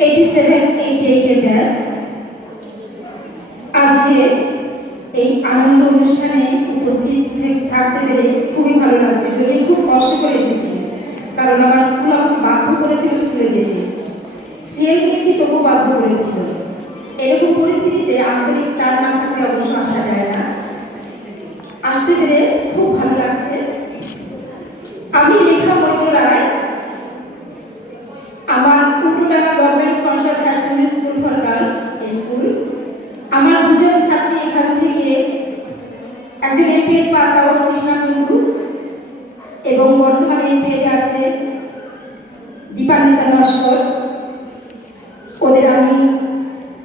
87-88 এর ব্যাচ। আজকে এই আনন্দ অনুষ্ঠানে উপস্থিত থাকতে পেরে খুবই ভালো লাগছে। যদি খুব কষ্ট করে এসেছি, কারণ আমার স্কুল আমাকে বাধ্য করেছিল স্কুলে যেতে। সিএল নিয়েছি তবুও বাধ্য করেছিল। এরকম পরিস্থিতিতে আন্তরিক টান না থাকলে অবশ্য আসা যায় না। আসতে পেরে খুব ভালো লাগছে। আমি লেখা মৈত্র রায়, আমার Kutudanga government sponsor higher secondary school for girls school. আমার দুজন ছাত্রী এখান থেকে, একজন MPEd pass out Krishna Kundu এবং বর্তমানে এমপিএড আছে দীপান্বিতা নস্কর। ওদের আমি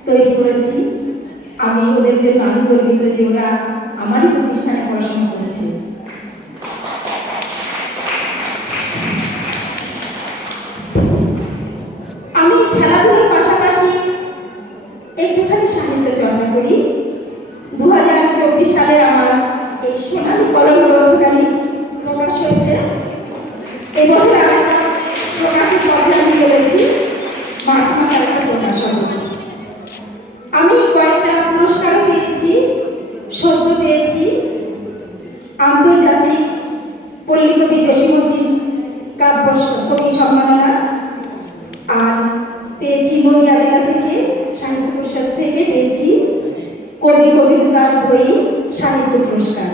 তৈরি করেছি। আমি ওদের জন্য আমি গর্বিত যে ওরা আমারই প্রতিষ্ঠানে পড়াশোনা করেছে। আমি খেলাধুলার পাশাপাশি একটুখানি সাহিত্য চর্চা করি। 2024 সালে আমার এই সোনালী কলম গ্রন্থখানি প্রকাশ হয়েছে। এবছর প্রকাশের পথে আমি চলেছি মার্চ মাসে একটা প্রকাশ হবে। আমি কয়েকটা পুরস্কারও পেয়েছি, সদ্য পেয়েছি আন্তর্জাতিক পল্লীকবি জসীমউদ্দিন কাব্য কবি সম্মাননা, আর পেয়েছি নদিয়া জেলা থেকে সাহিত্য পরিষদ থেকে পেয়েছি কবি কবিতা দাস বই সাহিত্য পুরস্কার।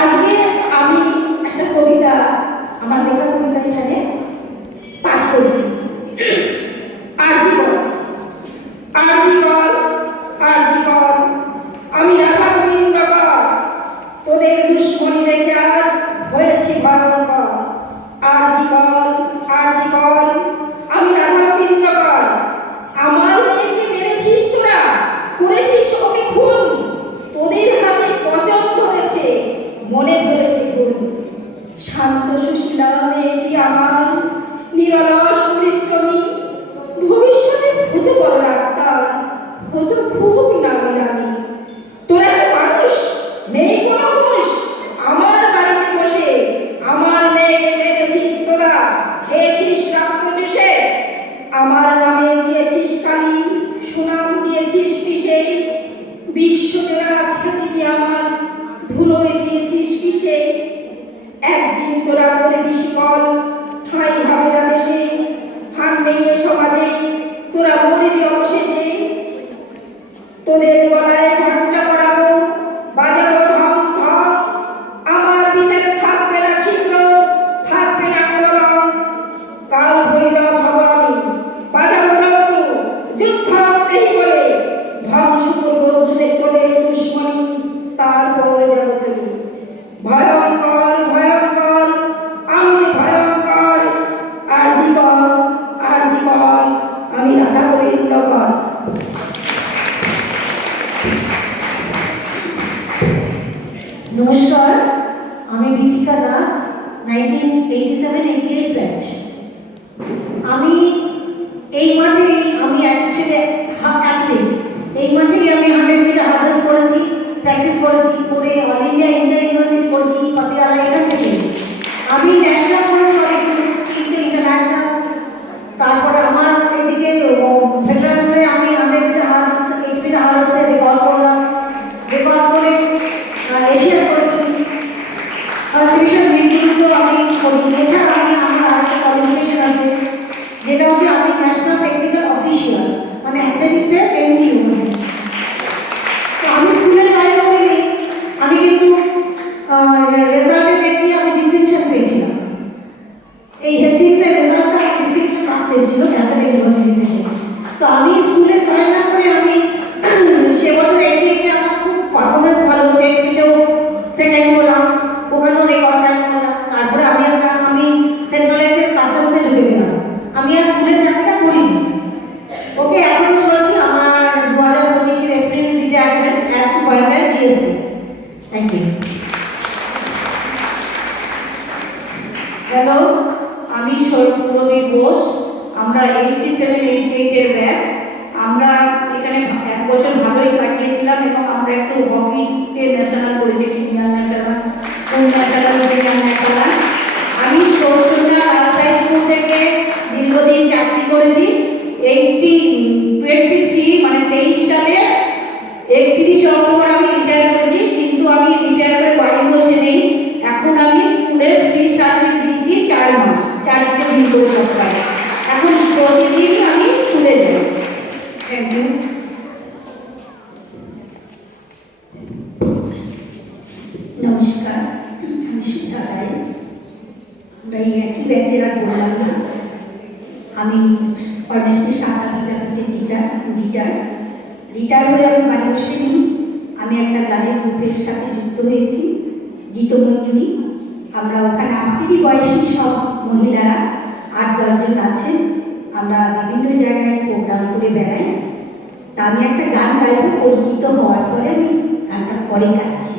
আজকে আমি একটা কবিতা, আমার লেখা কবিতা এখানে পাঠ করছি। আমি রাধা গোবিন্দ কর, তোদের দুশ্মনী দেখে আজ হয়েছি ভয়ঙ্কর। আরজি কর, আমি রাধা গোবিন্দ কর। আমার মেয়েকে মেরেছিস তোরা, করেছিস ওকে খুন। তোদের হাতে পচন ধরেছে, মনে ধরেছে খুন। শান্ত সুশীলা মেয়েটি আমার, নিরলস পরিশ্রমী, ভবিষ্যতে হতে বড় ডাক্তার, হতো খুব নামি দামি। তোরা তো মানুষ, নেই কোনো হুঁশ। আমার বাড়িতে বসে আমার মেয়েকে মেরেছিস তোরা, খেয়েছিস রক্ত চুষে। আমার নামে দিয়েছিস কালি, সুনাম দিয়েছিস পিষে। বিশ্বজোড়া খ্যাতি যে আমার, ধুলোয় দিয়েছিস পিষে। একদিন তোরা করবি শিকল, ঠাঁই হবে না দেশে। স্থান নেই এ সমাজে, তোরা মরবি অবশেষে। তোদের গলায় ঘণ্টা পরাবো, বাজাবো ঢং ঢং। আমার বিচারে থাকবে না ছিদ্র, থাকবে না কলরং। কাল ভৈরব হব আমি, বাজাবো ডমরু, যুদ্ধ নেই বলে। ধ্বংস করবো তোদের দুশ্মনী, তারপর যাবো চলে। ভয়ঙ্কর আমি যে ভয়ঙ্কর। আরজি কর, আমি রাধা গোবিন্দ কর। নমস্কার, আমি বিথিকা নাথ, 1987-88 ব্যাচ। আমি এই মাঠেই আমি অ্যাকচুয়ালি অ্যাথলিট। এই মাঠেই আমি 100 মিটার হার্ডলস করেছি, প্র্যাকটিস করেছি, করে অল ইন্ডিয়া ইন্টার ইউনিভার্সিটি করেছি পাতিয়ালা এখান থেকে। আমি ন্যাশনাল করেছি অনেক, কিন্তু ইন্টারন্যাশনাল। তারপরে আমার এদিকে ভেটারান্সে আমি 100 মিটার হার্ডলস, 80 মিটার হার্ডলসে রেকর্ড করলাম, রেকর্ড করে এশিয়ান করেছি। ডিভিশন মিডগুলো আমি করি। এছাড়া আমার আরেকটা কোয়ালিফিকেশন আছে, যেটা হচ্ছে আমি ন্যাশনাল টেকনিক্যাল অফিসিয়াল, মানে অ্যাথলেটিক্সের এনজিও। তো আমি স্কুলে জয়েন করিনি, আমি কিন্তু রেজাল্টে দেখি আমি ডিস্টিংশন পেয়েছিলাম। এই হেস্টিংসের রেজাল্টটা ডিস্টিংশন মার্কস এসেছিল ক্যালকাটা ইউনিভার্সিটি থেকে। তো আমি স্কুলে জয়েন না করে আমি সে বছর 88-এ আমার খুব পারফরমেন্স ভালো, স্টেট মিটেও সেকেন্ড হলাম, ওখানেও রেকর্ড টাইম করলাম। তারপরে আমি সেন্ট্রাল এক্সাইজ কাস্টমসে ঢুকে গেলাম। আমি আর স্কুলে চাকরিটা করিনি। ওকে, এখনো চলছি। আমার 2025 April retirement as supervisor GST. Thank you. Hello, আমি সৌরভী বোস। আমরা 87-88 এর ব্যাচ। আমরা এখানে 1 বছর ভালোই কাটিয়েছিলাম এবং আমরা একটু হকিতে ন্যাশনাল করেছি, senior national, school national, junior national. আমি সরসন্না গার্লস হাই স্কুল থেকে করে সব পাই। এখন প্রতিদিনই আমি স্কুলে যাই। Thank you. নমস্কার, আমি সুধা রায়। আমরা এই একই ব্যাচের আর বললাম না। আমি কর্ণশ্রী সাঁওতা বিদ্যাপীঠের রিটায়ার হয়ে আমি বাড়ি বসে নিই। আমি একটা গানের গ্রুপের সাথে যুক্ত হয়েছি, গীতমঞ্জুরি। আমরা ওখানে আমাদেরই বয়সী সব মহিলারা 8-10 জন আছে। আমরা বিভিন্ন জায়গায় প্রোগ্রাম করে বেড়াই। তা আমি একটা গান গাইব, পরিচিত হওয়ার পরে আমি গানটা পরে গাইছি।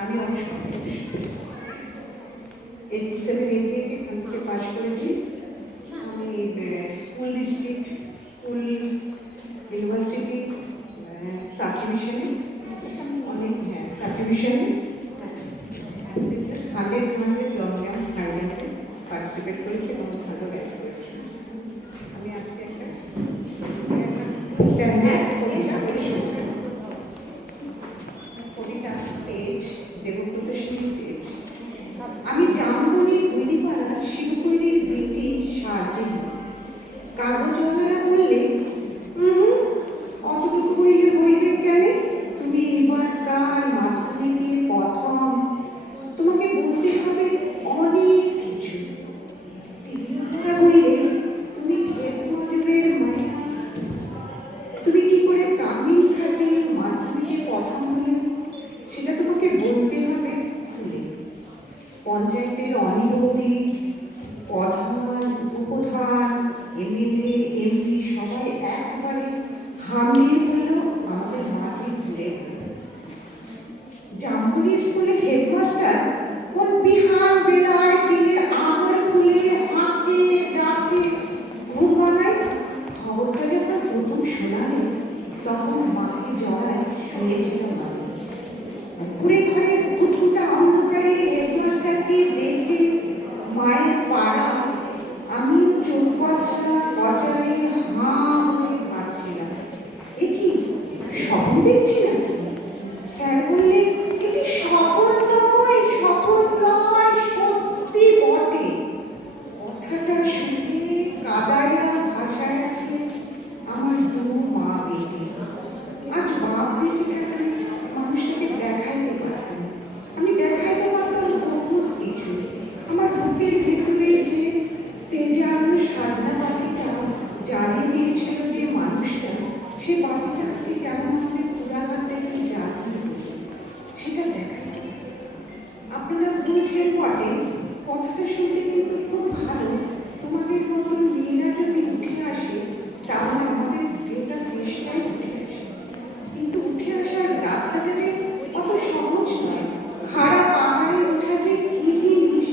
আমি 87-88 এখান থেকে পাশ করেছি। আমি স্কুল ডিস্ট্রিক্ট, স্কুল, ইউনিভার্সিটি, সাবডিভিশনে অনেক, সাবডিভিশনে 100 লং জাম্প ফাইনালে পার্টিসিপেট করেছি এবং ভালো র্যাঙ্ক করেছি। আমি আজকে একটা স্ট্যান্ডার্ড কবিতা পেজ দেবব্রত সেনের পেজ। আমি জামবনির বইপাড়া শিবপুরীর ব্রিটিশ সাজে কাগজওয়ালারা বললে অতটুকু হইলে হইবে কেন? তুমি এবার কার মাধ্যমিকে প্রথম, তোমাকে বলতে হবে অনেক কিছু। দিদিমারা বললে তুমি ক্ষেত মজুরের মায়া, তুমি কি করে কামিন খাটে মাধ্যমিকে প্রথম হলে সেটা তোমাকে বলতে হবে খুলে। পঞ্চায়েতের অনিরোধী প্রধান, উপপ্রধান, এমএলএ, এমপি সবাই একবারে হামিয়ে বলল আমাদের মাটি ঘুরে। জামপুরি স্কুলের হেডমাস্টার কোন বিহার বেলায় টিনের আঙুল খুলে হাঁকে ডাকে ঘুম বানায়। খবরটা যখন প্রথম শোনালে তখন মাকে জড়ায় শুনেছিল না। ঘুরে ঘুরে খুঁটখুঁটা অন্ধকারে হেডমাস্টারকে দেখে মায়ের পাড়া আমিও চোখ কচালে হাঁ হয়ে কাঁদছিলাম। এ কি স্বপ্ন দেখছিলাম? স্যার বললে এটি স্বপ্ন নয়, সত্যি বটে। কথাটা শুনে কাদাইয়া ভাষায় আছে আমার 2 মা বেটি। আজ বাপ বেঁচে থাকলে মানুষটাকে দেখাইতে পারতাম। আমি দেখাইতে পারতাম বহুত কিছু। আমার বুকের ভিতরে যে তেজাল সাজনা বাতিটা জ্বালিয়ে দিয়েছিল যে মানুষটা, সে বাতিটা আজকে কেমন আমাদের পুরাঘাট থেকে জ্বালিয়ে সেটা দেখাইতে। আপনারা বুঝছেন বটে, কথাটা শুনতে কিন্তু খুব ভালো। তোমাদের মতন মেয়েরা যদি উঠে আসে তাহলে আমাদের গোটা দেশটাই উঠে আসে। কিন্তু উঠে আসার রাস্তাটা যে অত সহজ নয়। খাড়া পাহাড়ে ওঠা যে কি জিনিস,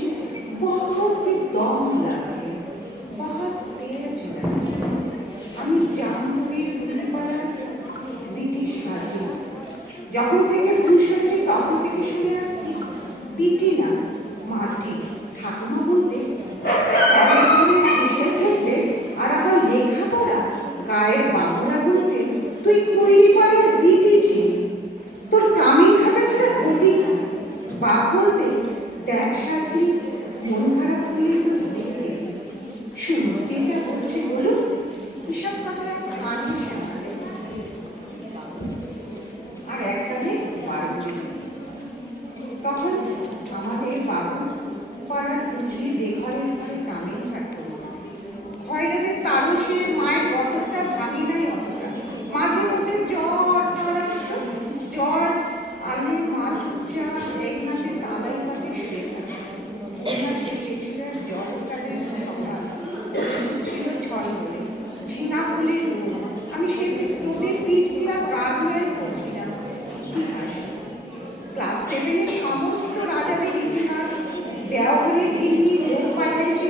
বহুত দম লাগে, বহুত তেজ লাগে। আমি জামপুরের বইপাড়ার ব্রিটিশ সাজে যখন থেকে পুরুষ হয়েছি তখন থেকে শুনে আসছি পিটি না মাটি। ঠাকুমা বলতে বিশাল ঠেকবে আর আবার লেখাপড়া গায়ের বাংলা বলতে তুই কৈরি পাড়ার বিটি ছিলি, তোর কামিন খাটা ছাড়া হতি না। বাপ বলতে দেখ সাজি মন খারাপ করলে তো দেখবে। শুনো যে যা বলছে বলুন, এসব কথা কানে শোনাবে। আর একটানে বাড়বে। তখন আমাদের বাবু পাড়ার কুচি বেঘরে ঘরে কামিন থাকতো। ভয় লাগে তারও সে মায়ের কতটা ভাবি নাই অতটা। মাঝে মধ্যে জ্বর আলে মা চুপচাপ এক মাসে দাদাই পাতে শুয়ে থাকে। এসেছিল জ্বরকালে ছিল ছল বলে ঝিনা বলে। আমি সেদিন রোদের পিঠ দিয়া গা ধুয়ে করছিলাম। ক্লাস 7-এর সমস্ত রাজাদের ইতিহাস দেওয়ালে গিয়ে লোক পাঠাইছে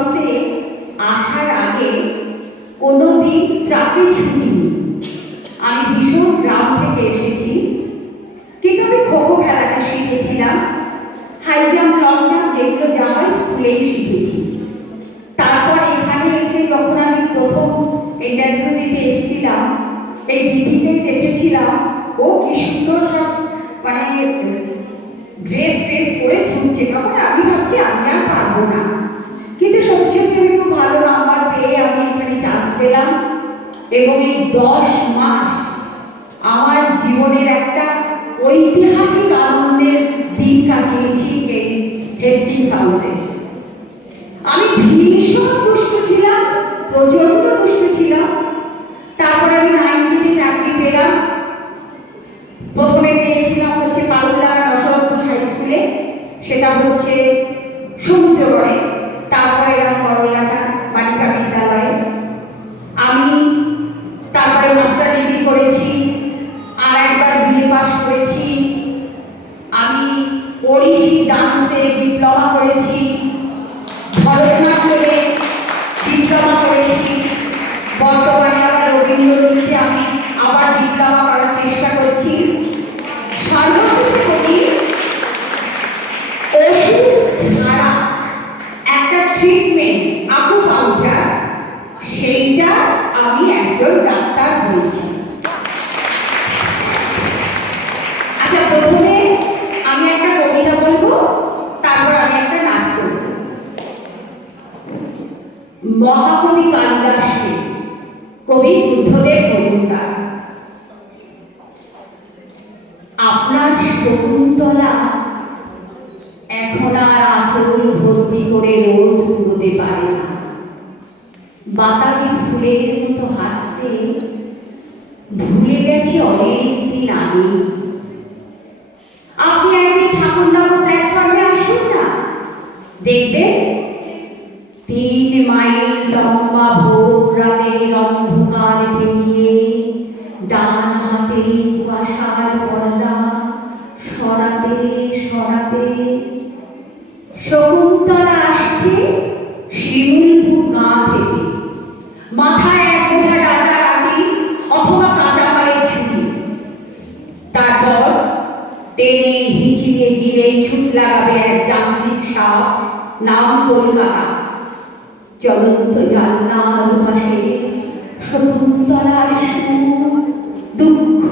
হাউসে আসার আগে কোনোদিন ট্রাকে ছুটিনি। আমি ভীষণ গ্রাম থেকে এসেছি, কিন্তু আমি খোখো খেলাটা শিখেছিলাম, হাই জাম্প, লং জাম্প, যেগুলো যা হয় স্কুলেই শিখেছি। তারপর এখানে এসে যখন আমি প্রথম ইন্টারভিউ দিতে এসেছিলাম, এই বিধিতেই দেখেছিলাম ও কি সুন্দর সব মানে ড্রেস করে ছুটছে। তখন আমি ভাবছি আমি আর পারবো না, কিন্তু সত্যি সত্যি আমি খুব ভালো নাম্বার পেয়ে আমি এখানে চান্স পেলাম এবং এই 10 মাস আমার জীবনের একটা ঐতিহাসিক আনন্দের দিন কাটিয়েছি এই হেস্টিংস হাউসে। আমি ভীষণ দুষ্ট ছিলাম, প্রচন্ড দুষ্ট ছিলাম। তারপরে আমি 90-তে চাকরি পেলাম। প্রথমে পেয়েছিলাম হচ্ছে পারুলা নসরতপুর হাই স্কুলে, সেটা হচ্ছে সমুদ্রগড়ে। তারপরে এলাম করলগাছা বালিকা বিদ্যালয়ে। আমি তারপরে মাস্টার ডিগ্রি করেছি, আর একবার বিএ পাস করেছি। আমি ওড়িশি ডান্সে ডিপ্লোমা করেছি, ভরতনাট্যমে ডিপ্লোমা করেছি। বর্তমানে আবার রবীন্দ্রনৃত্যে আমি আবার ডিপ্লোমা করার চেষ্টা করছি। সর্বশেষে বলি, ওষুধ ছাড়া একটা ট্রিটমেন্ট আকুপাংচার, সেইটা আমি একজন ডাক্তার হয়েছি। আচ্ছা, প্রথমে আমি একটা কবিতা বলবো, তারপর আমি একটা নাচ করব। মহাকবি কালিদাস, কবি বুদ্ধদেব মজুমদার। আপনার শকুন্তলা এখন আর আঁচল ভর্তি করে রোদ পুরোতে পারে না। বাতাবি ফুলের মতো হাসতে ভুলে গেছি অনেক দিন আগে। আপনি একদিন ঠাকুরনগর প্ল্যাটফর্মে আসুন না, দেখবেন 3 মাইল লম্বা ভোর রাতের অন্ধকার ঠেকিয়ে ডান হাতে কুয়াশার পর্দা সরাতে সরাতে শকুন্তলা আসছে শিমুলপুর গাঁ থেকে। মাথায় এক বোঝা ডাটা রাখি অথবা কাঁচামালের ছুটি। তারপর টেনে হিচড়ে গিলে ছুট লাগাবে এক যান্ত্রিক সাপ, নাম কলকাতা। চলন্ত জানলার পাশে শকুন্তলার সুর, দুঃখ,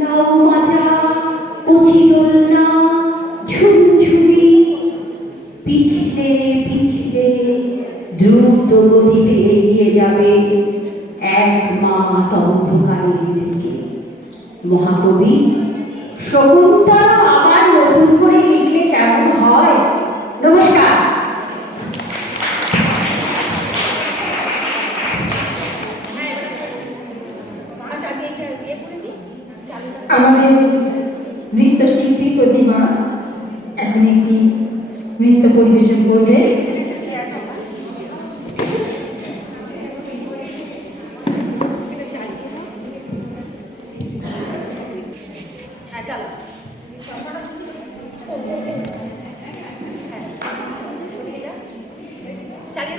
লাউ মাজা, কচি দোলনা, ঝুমঝুমি। পিছলে পিছলে দ্রুত গতিতে এগিয়ে যাবে এক মাত অন্ধকারের দিকে। মহাকবি শকুন্তলা আবার নতুন করে লিখলে কেমন হয়? নমস্কার। আমাদের নৃত্যশিল্পী প্রতিমা এখন একটি নৃত্য পরিবেশন করবে। চালিয়ে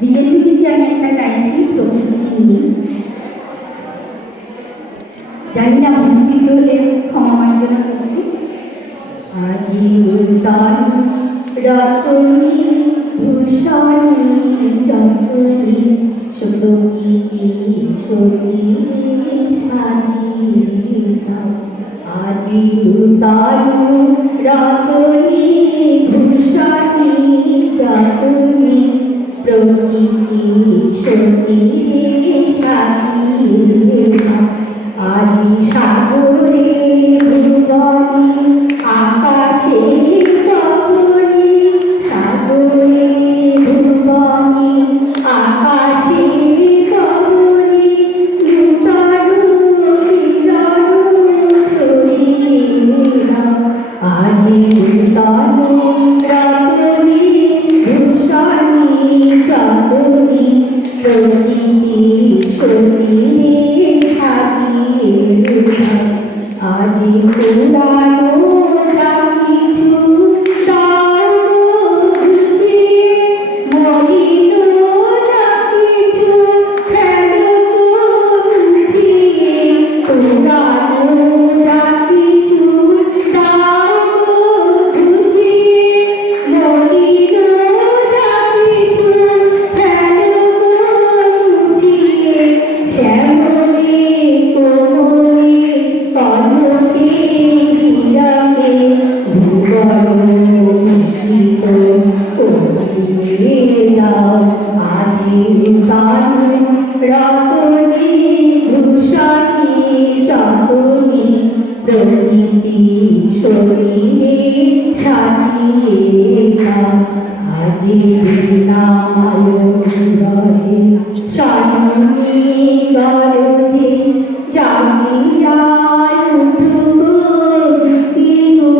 বিজেপি থেকে আমি একটা গাইছি প্রকৃতি নিয়ে। জানি না ভক্তি হলে ক্ষমা মার্জনা করছি। আজি উদান রতনী ভূষণী রতনী সুলোকিনী সতী সাজিতা। আজি উদান রতনী ভূষণী রতনী প্রকৃতি সতী সাজিতা। আদি সাগরে ভুবনে আকাশে তখনি সাগরে ভুবনে আকাশে তখনি নূতন কিরণ ছড়িয়ে। আদি নূতন রতনী ভূষণী রতনী প্রকৃতি সতী আজি পুরানো যা কিছু তার বুঝিয়ে মলিন যা কিছু ফেলো বুঝিয়ে। পুরানো যা কিছু তার বুঝিয়ে মলিন যা কিছু ফেলো বুঝিয়ে। শ্যামলে কোমলে কনকে হিরণে ভুবন ভূষিত করিয়ে দাও। আজি নূতন রতনী ভূষণী রতনী প্রকৃতি শরীরে সাজিয়ে দাও। আজি বীণায় রজে স্বর্ণে গরজে জাগিয়ায় উঠুগো গো।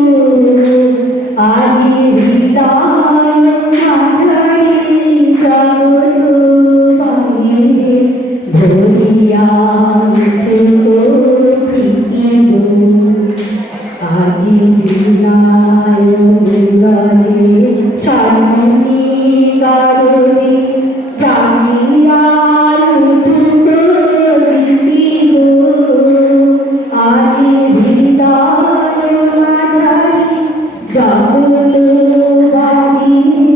আজি হৃদয় মাঝারে জগৎ বাইরে ধরিয়া উঠুগো গো। আজি বীণায় গরজে স্বর্ণে গরজে জাগিয়ায় উঠুগো গো। আজি হৃদয় মাঝারি জগৎ বাহিরে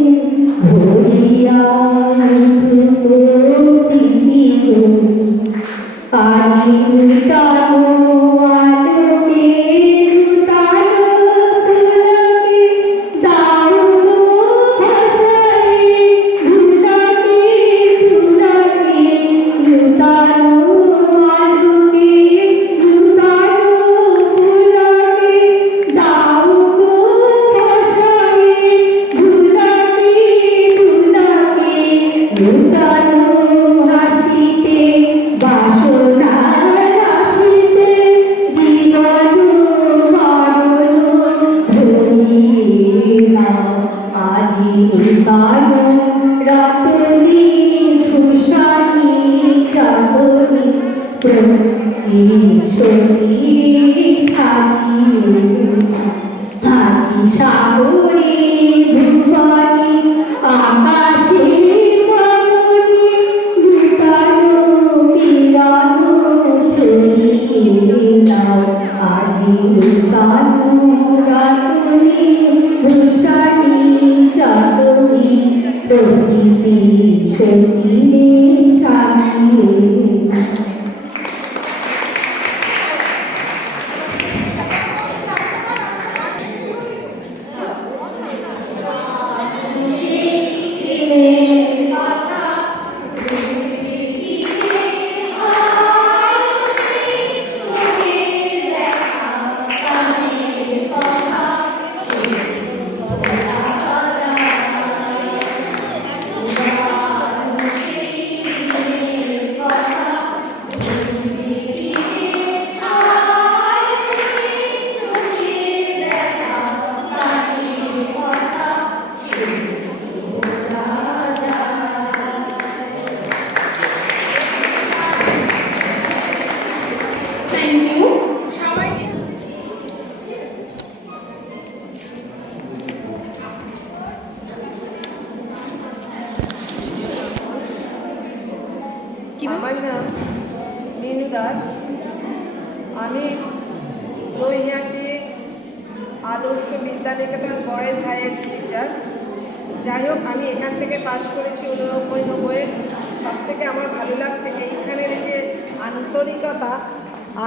ধরিয়া উঠুগো গো। আজি নূতন আলোকে নূতন পুলকে দাও গো ভাষায় ধুলাকে ধুলাকে। নূতন আলোকে নূতন পুলকে দাও গো ভাষায় ধুলাকে ধুলাকে। নূতন হাসিতে বাসনা রাশিতে জীবন মরণ ধরিয়ে দাও। আজি নূতন রতনী ভূষণী রতনী প্রকৃতি শরীরে সাজিয়ে দাও। আজি সাগরে ভুবনে আকাশে তখনি নূতন কিরণ ছড়িয়ে দাও। আজি নূতন রতনী ভূষণী রতনী প্রকৃতি শরীরে সাজিয়ে দাও। Thank you. মিনু দাস। আমি নৈহাটি আদর্শ বিদ্যানিকেতন বয়েজ হায়ার টিচার। যাই হোক, আমি এখান থেকে পাশ করেছি 89-90। সব থেকে আমার ভালো লাগছে এইখানের এই যে আন্তরিকতা।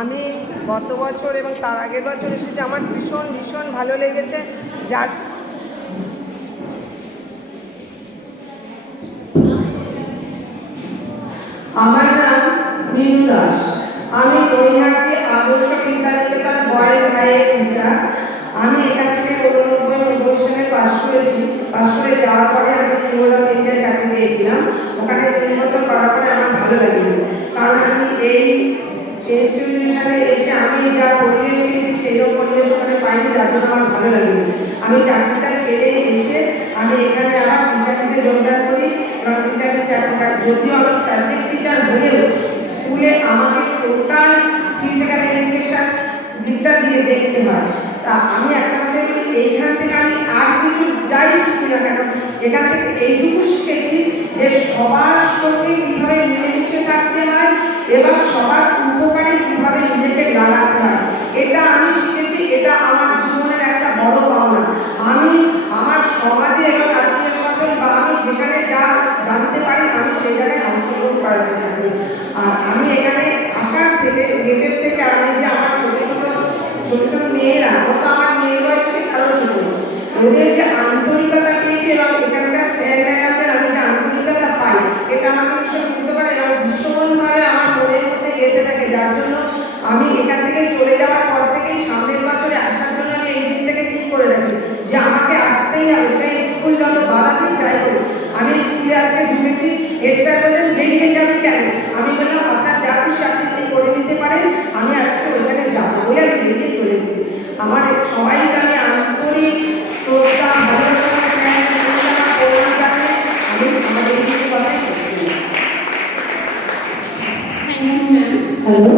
আমি গত বছর এবং তার আগের বছর এসেছি, আমার ভীষণ ভীষণ ভালো লেগেছে। যার আমার নাম মিনু দাস। আমি নৈহাটি আদর্শ বিদ্যানিকেতন বয়েজ হায়ার টিচার। আমি এখান থেকে 89-90 সালে পাশ করেছি। পাশ করে যাওয়ার পরে আমি ইন্ডিয়া চাকরি পেয়েছিলাম। ওখানে 3 বছর করার পরে আমার ভালো লাগলো, কারণ আমি এই ইনস্টিটিউশনে এসে আমি যা পরিবেশ পেয়েছি সেরকম পরিবেশ ওখানে পাইনি, যার জন্য আমার ভালো লাগলো। আমি চাকরিটা ছেড়ে এসে আমি এখানে আবার টিচারিতে যোগদান করি এবং টিচারের চাকরি পাই। যদিও আমি সাবজেক্ট টিচার হলেও স্কুলে আমাকে টোটাল ফিজিক্যাল এডুকেশন দিকটা দিয়ে দেখতে হয়। তা আমি একটা কথা বলি, এইখান থেকে আমি আর কিছু যাই শিখি না কেন, এখান থেকে এইটুকু শিখেছি যে সবার সঙ্গে কীভাবে মিলেমিশে থাকতে হয় এবং সবার উপকারে কীভাবে নিজেকে লাগাতে হয়, এটা আমি শিখেছি। এটা আমার জীবনের একটা বড় পাওনা। আমি আমার সমাজে এবং আত্মীয় স্বজন বা আমি যেখানে যা জানতে পারি আমি সেই জায়গায় অংশগ্রহণ করার চেষ্টা করি। আর আমি এখানে আসার থেকে গেটের থেকে আমি যে আমার ছোট ছোট মেয়েরা, ও তো আমার মেয়ের বয়স থেকে আরও ছোট, ওদের যে আন্তরিকতা পেয়েছে এবং এখানকার স্যার ম্যাডামদের আমি যে আন্তরিকতা পাই, এটা আমাকে ভীষণ মুগ্ধ করে এবং ভীষণভাবে আমার মনের মধ্যে গেঁথে থাকে। যার জন্য আমি এখান থেকে চলে যাওয়ার পর থেকেই সামনের বছরে আসার জন্য আমি এই দিনটাকে ঠিক করে রাখি যে আমাকে আসতেই হবে। সেই স্কুল যত বাধাতেই যাই করি, আমি স্কুলে আজকে ঢুকেছি, হেড স্যার বললেন বেরিয়ে যাবেন কেন? আমি বললাম আপনার যা খুশি আপনি করে নিতে পারেন, আমি আজকে ওইখানে যাবো বলে আমি বেরিয়ে চলে এসেছি। আমার সবাইকে আমি আন্তরিক শ্রদ্ধা ভালোবাসা জানিয়ে আমি আমার এই কথাই শেষ করি। Thank you ma'am. হ্যালো,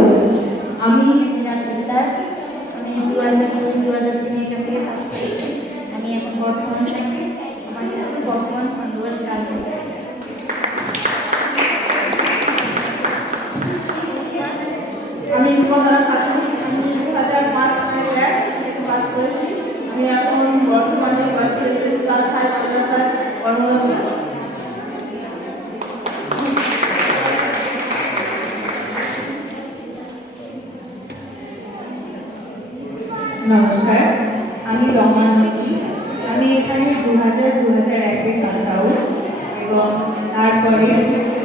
আমি রাজদার। আমি 2002-2003 এখান থেকে পাস করেছি। আমি এখন বর্তমান থাকি। আমার স্কুল বর্তমান খণ্ডবাস গার্লস হাই স্কুল। আমি ইসমতলা খাতুন। আমি 2005 ব্যাচ থেকে পাস করেছি। আমি এখন বর্তমানে ক্লাস 5 মাদ্রাসায় কর্মরত। নমস্কার, আমি রমা জ্যোতি। আমি এখানে 2000-2001 পাস আউট এবং তারপরে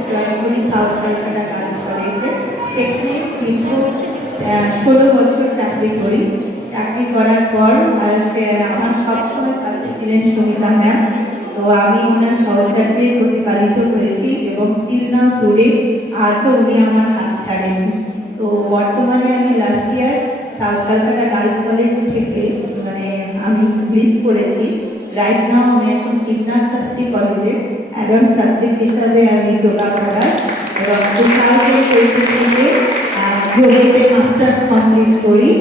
জয়েন করি সাউথ কলকাতা গার্লস কলেজে। সেখানে দীর্ঘ 16 বছর চাকরি করি। চাকরি করার পর আমার সবসময় পাশে ছিলেন সুমিতা ম্যাম। তো আমি ওনার সহচার্যে প্রতিপালিত হয়েছি এবং স্টিল নাও টুডে আজও উনি আমার হাত ছাড়েননি। তো বর্তমানে আমি last year south Kolkata girls college থেকে আমি ব্রিফ করেছি। রাইট নাও আমি এখন শিবনাথ শাস্ত্রী কলেজে অ্যাডভান্স সাবজেক্ট হিসাবে আমি যোগা করার এবং 2023-এ যোগেতে মাস্টার্স কমপ্লিট করি।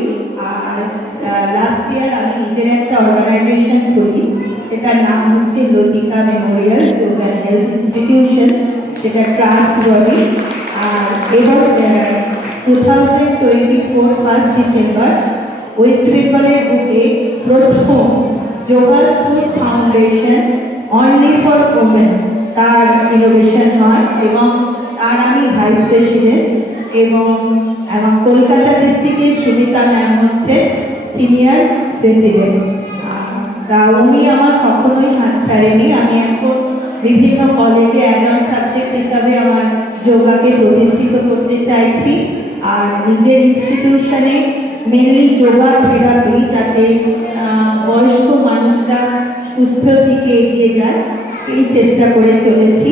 আর লাস্ট ইয়ার আমি নিজের একটা অর্গানাইজেশন করি, সেটার নাম হচ্ছে লতিকা মেমোরিয়াল যোগ অ্যান্ড হেলথ ইনস্টিটিউশন, সেটা ট্রাস্ট বডি। আর এবার 2024 1 ডিসেম্বর ওয়েস্ট বেঙ্গলের বুকে প্রথম yoga school foundation only for women তার ইনোভেশন হয় এবং তার আমি ভাইস প্রেসিডেন্ট এবং কলকাতা ডিস্ট্রিক্টের সুমিতা ম্যাম হচ্ছে সিনিয়র প্রেসিডেন্ট। তা উনি আমার কখনোই হাত ছাড়েনি। আমি এখন বিভিন্ন কলেজে অ্যাডভান্স সাবজেক্ট হিসাবে আমার যোগাকে প্রতিষ্ঠিত করতে চাইছি। আর নিজের ইনস্টিটিউশনে মেনলি যোগা থেরাপি, যাতে বয়স্ক মানুষরা সুস্থ থেকে এগিয়ে যায় সেই চেষ্টা করে চলেছি।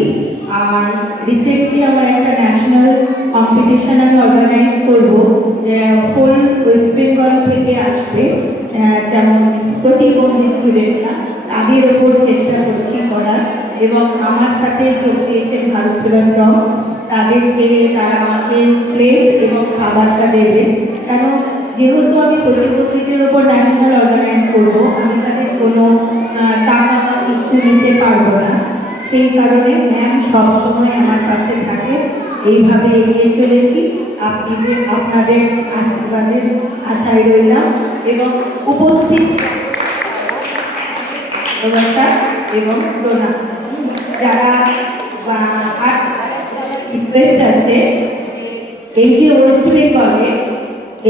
আর রিসেন্টলি আমার একটা ন্যাশনাল কম্পিটিশন আমি অর্গানাইজ করব, হোল ওয়েস্ট বেঙ্গল থেকে আসবে, যেমন প্রতিবন্ধী স্টুডেন্টরা, তাদের ওপর চেষ্টা করছি করার। এবং আমার সাথে যোগ দিয়েছেন ভারত সেবাশ্রম, তাদেরকে তারা আমাকে প্লেস এবং খাবারটা দেবে। কেন, যেহেতু আমি প্রতিবন্ধীদের ওপর ন্যাশনাল অর্গানাইজ করব, আমি তাদের কোনো টাকা বা কিছু নিতে পারবো না। সেই কারণে ম্যাম সবসময় আমার পাশে থাকে, এইভাবে এগিয়ে চলেছি। আপনাদের আশীর্বাদের আশায় রইলাম এবং উপস্থিত নমস্কার এবং প্রণাম। যারা আর রিকোয়েস্ট আছে, এই যে ওয়েস্ট বেঙ্গলে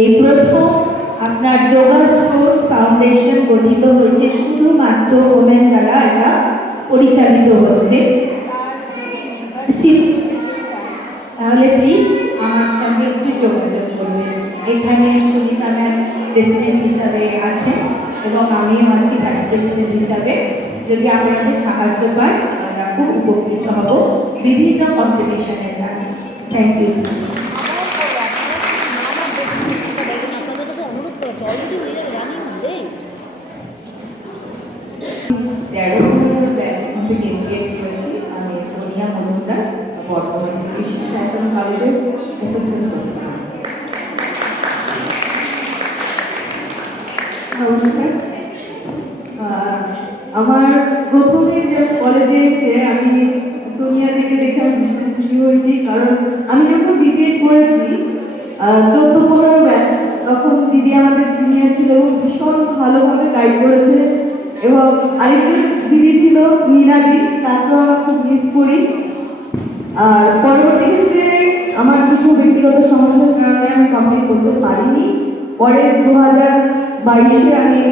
এই প্রথম আপনার যোগা স্পোর্টস ফাউন্ডেশন গঠিত হয়েছে, শুধুমাত্র ওমেন দ্বারা এটা পরিচালিত হচ্ছে। তাহলে প্লিজ আমার সঙ্গে একটু যোগাযোগ করবেন। এখানে সুনিতা ম্যাম প্রেসিডেন্ট হিসাবে আছেন এবং আমিও আছি ভাইস প্রেসিডেন্ট হিসাবে। যদি আপনাদের সাহায্য পাই আমরা খুব উপকৃত হব বিভিন্ন কম্পিটিশনের দ্বারা। Thank you. আমি সোনিয়া মজুমদার, বর্তমান শ্রী সায়তন কলেজের অ্যাসিস্ট্যান্ট প্রফেসর। নমস্কার। আমার প্রথমে যে কলেজে এসে আমি সোনিয়াদিকে দেখে আমি ভীষণ খুশি হয়েছি, কারণ আমি যখন বিপিএড করেছি 14-15 ব্যাচ, তখন দিদি আমাদের সিনিয়র ছিল এবং ভীষণ ভালোভাবে গাইড করেছে। এবং আরেকজন দিদি ছিল মীনাদি, তাকেও আমি খুব মিস করি। আর পরবর্তী ক্ষেত্রে আমার কিছু ব্যক্তিগত সমস্যার কারণে আমি কমপ্লিট করতে পারিনি। পরে 2022-এ আমি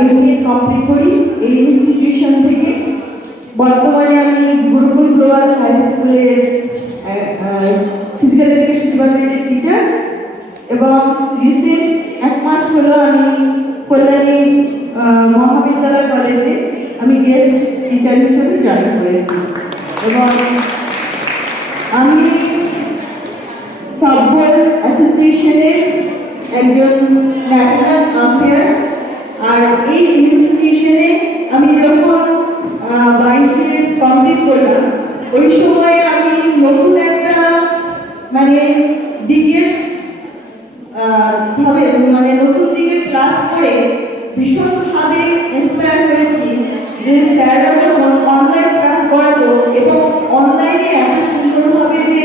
এমবিএ কমপ্লিট করি এই ইনস্টিটিউশন থেকে। বর্তমানে আমি গুরুকুল গ্লোবাল হাই স্কুলের ফিজিক্যাল এডুকেশন ডিপার্টমেন্টের টিচার এবং রিসেন্ট 1 মাস হলো আমি কল্যাণী মহাবিদ্যালয় কলেজে আমি গেস্ট টিচার হিসেবে জয়েন করেছি। এবং আমি সাববল অ্যাসোসিয়েশনের একজন ন্যাশনাল আম্পায়ার। আর এই ইনস্টিটিউশনে আমি যখন 22-এ কমপ্লিট করলাম, ওই সময় আমি নতুন একটা দিকের নতুন দিকের ক্লাস করে ভীষণভাবে ইন্সপায়ার হয়েছি যে স্যাররা যখন অনলাইন ক্লাস করাতো এবং অনলাইনে এত সুন্দরভাবে যে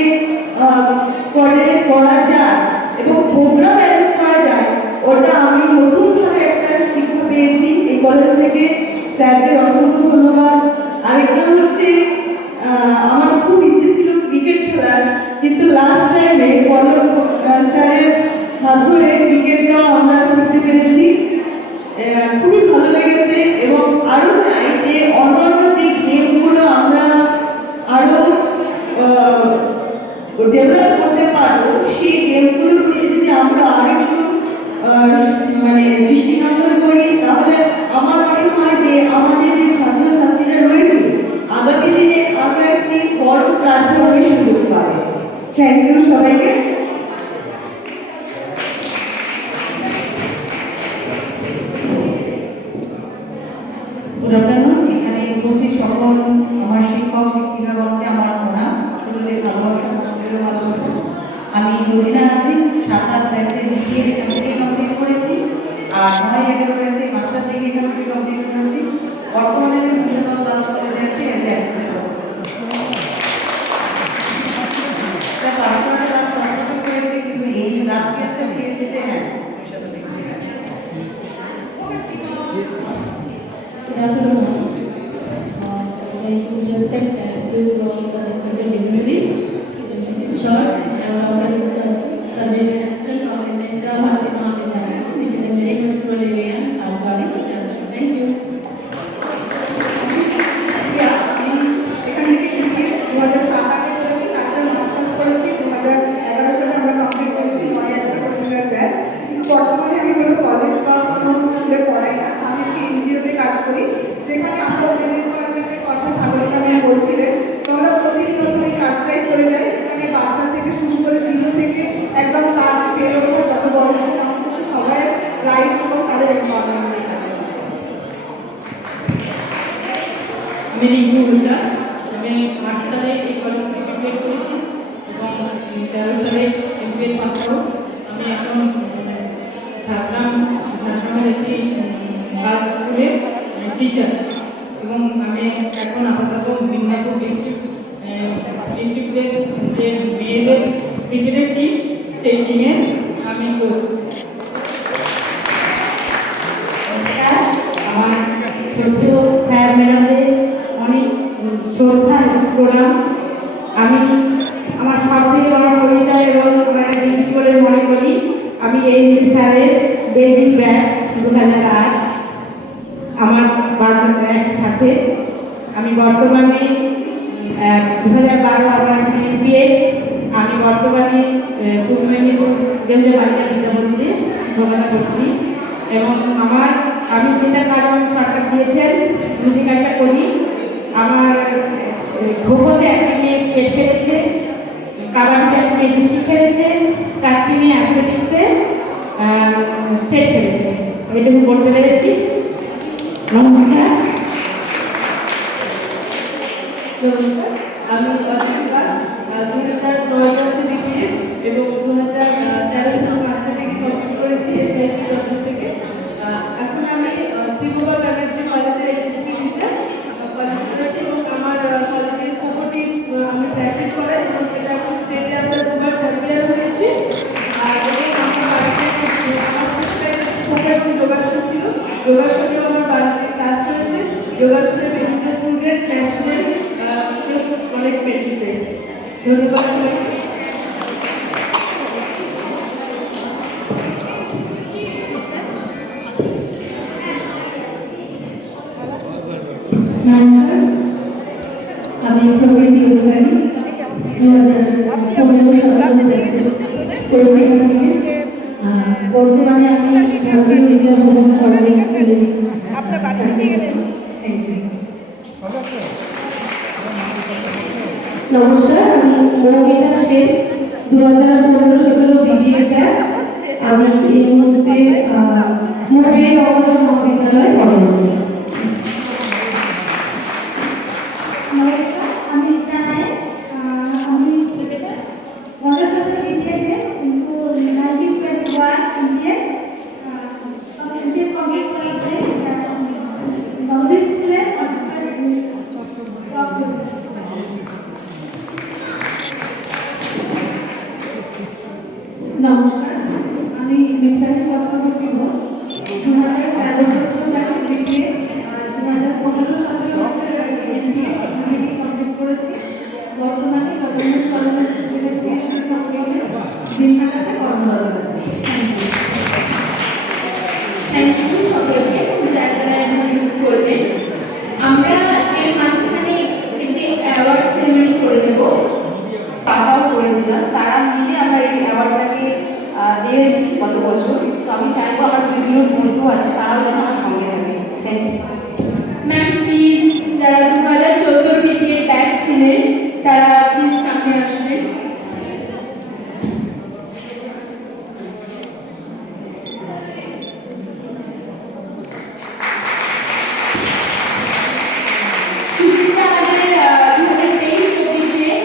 পড়া যায় এবং প্রোগ্রাম অ্যারেঞ্জ করা যায়, ওটা আমি নতুনভাবে একটা শিক্ষা পেয়েছি এই কলেজ থেকে। স্যারদের অসংখ্য ধন্যবাদ। আরেকটা হচ্ছে আমার খুব ইচ্ছে ছিল ক্রিকেট খেলার, কিন্তু লাস্ট টাইমে স্যারের হাত ধরে ক্রিকেটটাও আমরা শিখতে পেরেছি। খুবই ভালো লেগেছে এবং আরও চাই যে অন্যান্য যে গেমগুলো আমরা আরও ডেভেলপ করতে পারবো, সেই গেমগুলোর প্রতি যদি আমরা আরেকটু দৃষ্টিনন্দন করি, তাহলে আমার মনে হয় যে আমাদের যে ছাত্রছাত্রীরা রয়েছে আগামী দিনে আমরা একটি বড় প্ল্যাটফর্মের সুযোগ পাবে। থ্যাংক ইউ সবাইকে। Good afternoon. এখানে উপস্থিত সকল আমার শিক্ষক শিক্ষিকাগণকে আমার প্রণাম, ছোটদের ভালোবাসা, বড়দের ভালোবাসা। আমি রোজিনা আছি, 7-8 ব্যাচে বিপিএড এখান থেকে কমপ্লিট করেছি, আর 9-11 ব্যাচে মাস্টার ডিগ্রি এখান থেকে কমপ্লিট করেছি। বর্তমানে আমি প্রিন্সিপাল ক্লাস করে যাচ্ছি as assistant professor. Personal class 1 বছর করেছি, কিন্তু এই রাজকীয় সিএসিতে হ্যাঁ Good afternoon. Thank you, respect and to all the respected dignitaries. In short, I am organizing the National Conference of Fatima Design, which is a very useful area of garden. Thank you. আমি এখান থেকে BPA 2007-8 করেছি, তারপরে masters করেছি 2011 সালে আমরা complete করেছি 9-11 batch. কিন্তু বর্তমানে আমি কোনো কলেজ বা কোনো স্কুলে পড়াই না, আমি একটি এনজিওতে কাজ করি, যেখানে আমরা ওমেন এমপাওয়ারমেন্টের কথা সাগরিকা ম্যাম বলছিলেন। তো আমরা প্রতিনিয়ত এই কাজটাই করে যাই, যেখানে বাচ্চা থেকে শুরু করে 0 থেকে একদম তার বের ওঠা যত বড় সবাই রাইট এবং তাদের এমপাওয়ারমেন্ট থাকে। আমি রিঙ্কু ঘোষা। আমি 8 সালে এই কলেজ থেকে বিপিএড করেছি এবং 13 সালে এমপিএড পাস করব। আমি এখন ঝাড়গ্রামের একটি গার্লস স্কুলে টিচার এবং আমি এখন আপাতত মিদনাপুর ডিস্ট্রিক্টের যে বিপিএড টিম সেইটিংয়ের আমি কোচ। নমস্কার, আমার ছোট স্যার ম্যাডামদের অনেক শ্রদ্ধা এবং প্রণাম। আমি আমার সব থেকে আমার পরিচয় এবং ওনারা ডিগ্রি করে মনে করি আমি এই স্যারের বেজিং ব্যাচ 2008 আমার একই সাথে। আমি বর্তমানে 2012 আমার এখানে MBA। আমি বর্তমানে পূর্ব মেদিনীপুর কেন্দ্রীয় বালিকা বিদ্যা মন্দিরে শিক্ষকতা করছি এবং আমি যেটা কাজ আমার সরকার দিয়েছেন আমি সেই কাজটা করি। আমার খোখোতে একটা মেয়ে স্টেট খেলেছে, কাবাডিতে একটা মেয়ে ডিস্ট্রিক্ট খেলেছে, 4টি মেয়ে অ্যাথলেটিক্সে স্টেট খেলেছে। এটুকু বলতে পেরেছি। নমস্কার। আমি অধিকার 2009 ক্লাসে ডিগ্রি এবং 2013 সালে মাস্টার ডিগ্রি কমপ্লিট করেছি SIT থেকে। এখন আমি শ্রীগোপাল ব্যানার্জি কলেজের এসএসসি টিচার কলেজ করেছি এবং আমার কলেজের খবরটি আমি প্র্যাকটিস করাই এবং সেটা এখন স্টেটে আমরা 2বার চ্যাম্পিয়ন হয়েছি। আর এবং আমার বাড়িতে আমার সাথে এবং যোগাসন ছিল, যোগাসনেও আমার বাড়িতে ক্লাস হয়েছে। যোগাসনের বিভিন্ন স্টুডেন্ট ন্যাশনাল অনেক মেডেল পেয়েছে। ধন্যবাদ সবাইকে। নমস্কার, আমি প্রবীণ অধিকারী 2015 বর্তমানে আমি ভারতীয় বিদ্যা ভবন সরকারি স্কুলে নমস্কার, আমি মৌমিতা শেখ 2015-17 BBA ব্যাচ। আমি এই মুহূর্তে মুম্বাই গভর্নমেন্ট মহাবিদ্যালয়ে পড়াশোনা করি। আমি রিতা নায়ক, আমি মন্ডল বিদ্যাকে কিন্তু 1921 ইন্ডিয়া কমপ্লিট করেছে গভর্নমেন্ট স্কুলে। নমস্কার, আমি মিতালি চক্রবর্তী ঘোষ 2013 থেকে 2015-17 কমপ্লিট করেছি। বর্তমানে গভর্নমেন্ট কলেজ বিশ্বনাথে কর্মরত আছি। থ্যাংক ইউ সকলকে যারা ইউজ করবেন। আমরা এর মাঝখানে একটি অ্যাওয়ার্ড সেরেমনি করে দেব। পাস আউট করেছিলাম তারা মিলে আমরা এই অ্যাওয়ার্ডটাকে দিয়েছি গত বছর। তো আমি চাইবো আমার দুজন বন্ধু আছে তারাও যেন আমার সঙ্গে থাকে। থ্যাংক ইউ ম্যাম, প্লিজ যারা 2014 BBA ব্যাচ ছিলেন তারা প্লিজ সামনে আসবেন। সুচিত্রা আমাদের 2023-24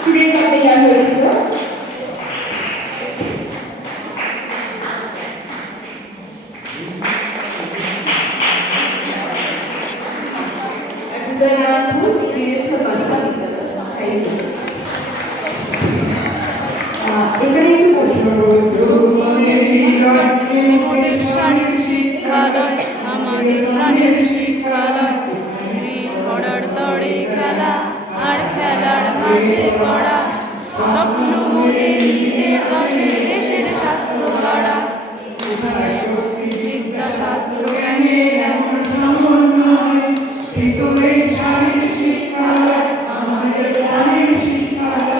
স্টুডেন্ট অফ দ্য ইয়ার হয়েছিল। এখানে একটু বলি মোদের শাড়ির শিক্ষালয় আমাদের প্রাণের শিক্ষালয় পড়ার তরে খেলা আর খেলার মাঝে পড়া স্বপ্ন মোদের নিজের দশের দেশের স্বাস্থ্য গড়া বিদ্যা শাস্ত্র জ্ঞানের এমন সমন্বয় তোদের শাড়ির শিক্ষালয় আমাদের প্রাণের শিক্ষালয়